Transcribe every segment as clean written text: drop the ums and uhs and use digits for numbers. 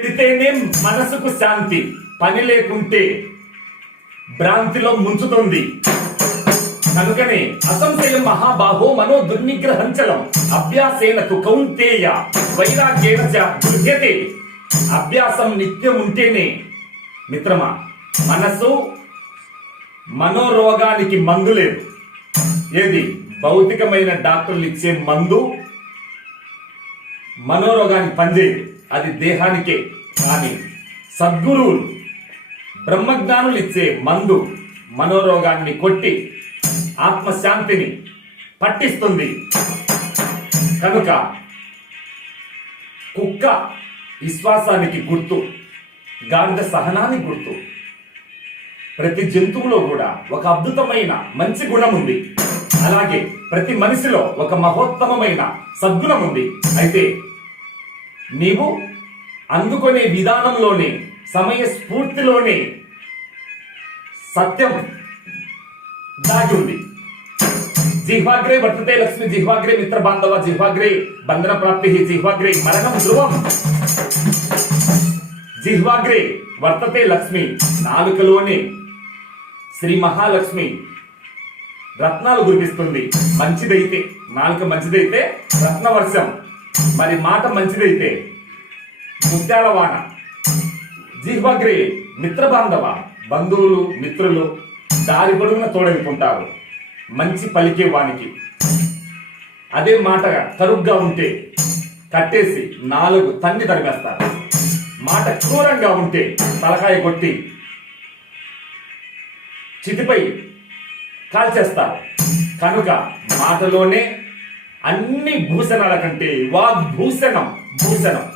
పెడితేనే మనసుకు శాంతి, పని లేకుంటే భ్రాంతిలో ముంచుతుంది. కనుకనే అసంశయం మహాబాహో మనో దుర్నిగ్రహంచలం అభ్యాసేనకు కౌంతేయ వైరాగ్యేన చ గృహ్యతే. అభ్యాసం నిత్యం ఉంటేనే మిత్రమా, మనసు మనోరోగానికి మందు లేదు. ఏది భౌతికమైన డాక్టర్లు ఇచ్చే మందు మనోరోగానికి పనిచేయదు, అది దేహానికే. కానీ సద్గురువులు బ్రహ్మజ్ఞానులు ఇచ్చే మందు మనోరోగాన్ని కొట్టి ఆత్మశాంతిని పట్టిస్తుంది. కనుక కుక్క విశ్వాసానికి గుర్తు, గాడిద సహనానికి గుర్తు. ప్రతి జంతువులో కూడా ఒక అద్భుతమైన మంచి గుణం ఉంది. అలాగే ప్రతి మనిషిలో ఒక మహోత్తమమైన సద్గుణం ఉంది. అయితే నీవు అందుకునే విధానంలోనే, సమయ స్ఫూర్తిలోనే సత్యం దాగి ఉంది. జిహ్వాగ్రే వర్తతే లక్ష్మి, జిహ్వాగ్రే మిత్ర బాంధవ, జిహ్వాగ్రే బంధన ప్రాప్తి, జిహ్వాగ్రే మరణం ధ్రువం. జిహ్వాగ్రే వర్తతే లక్ష్మి, నాలుకలోనే శ్రీ మహాలక్ష్మి రత్నాలు కురిపిస్తుంది. మంచిదైతే, నాలుక మంచిదైతే రత్నవర్షం, మరి మాట మంచిదైతే ముత్యాల వాన. జిహ్వాగ్రే మిత్ర బాంధవ, బంధువులు మిత్రులు దారి పొడుగున తోడనుకుంటారు మంచి పలికే వానికి. అదే మాట కరుగ్గా ఉంటే కట్టేసి నాలుగు తన్ని తరిమేస్తారు. మాట క్రూరంగా ఉంటే తలకాయ కొట్టి చితిపై కాల్చేస్తారు. కనుక మాటలోనే అన్ని భూషణాల కంటే వాగ్భూషణం భూషణం.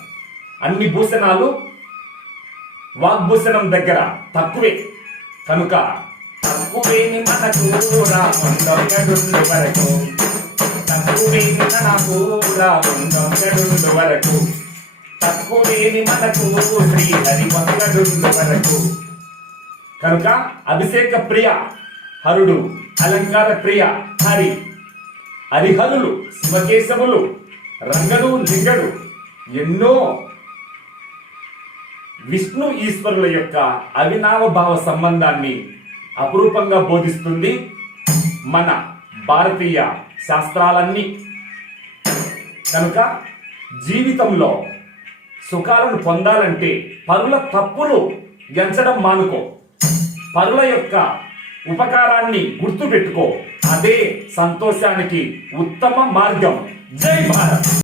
అన్ని భూషణాలు వాగ్భూషణం దగ్గర తక్కువే. కనుక తక్కువేని మనకు రాముండు వరకు, తక్కువేని మనకు రాముండు వరకు, తక్కువేని మనకు శ్రీహరి వంగడుండు వరకు. కనుక అభిషేక ప్రియ హరుడు, అలంకార ప్రియ హరి, హరిహరులు శివకేశవులు, రంగడు లింగడు, ఎన్నో విష్ణు ఈశ్వరుల యొక్క అవినావభావ సంబంధాన్ని అపురూపంగా బోధిస్తుంది మన భారతీయ శాస్త్రాలన్నీ. కనుక జీవితంలో సుఖాలను పొందాలంటే పరుల తప్పులు ఎంచడం మానుకో, పరుల యొక్క ఉపకారాన్ని గుర్తు పెట్టుకో. అదే సంతోషానికి ఉత్తమ మార్గం. జై భారత్.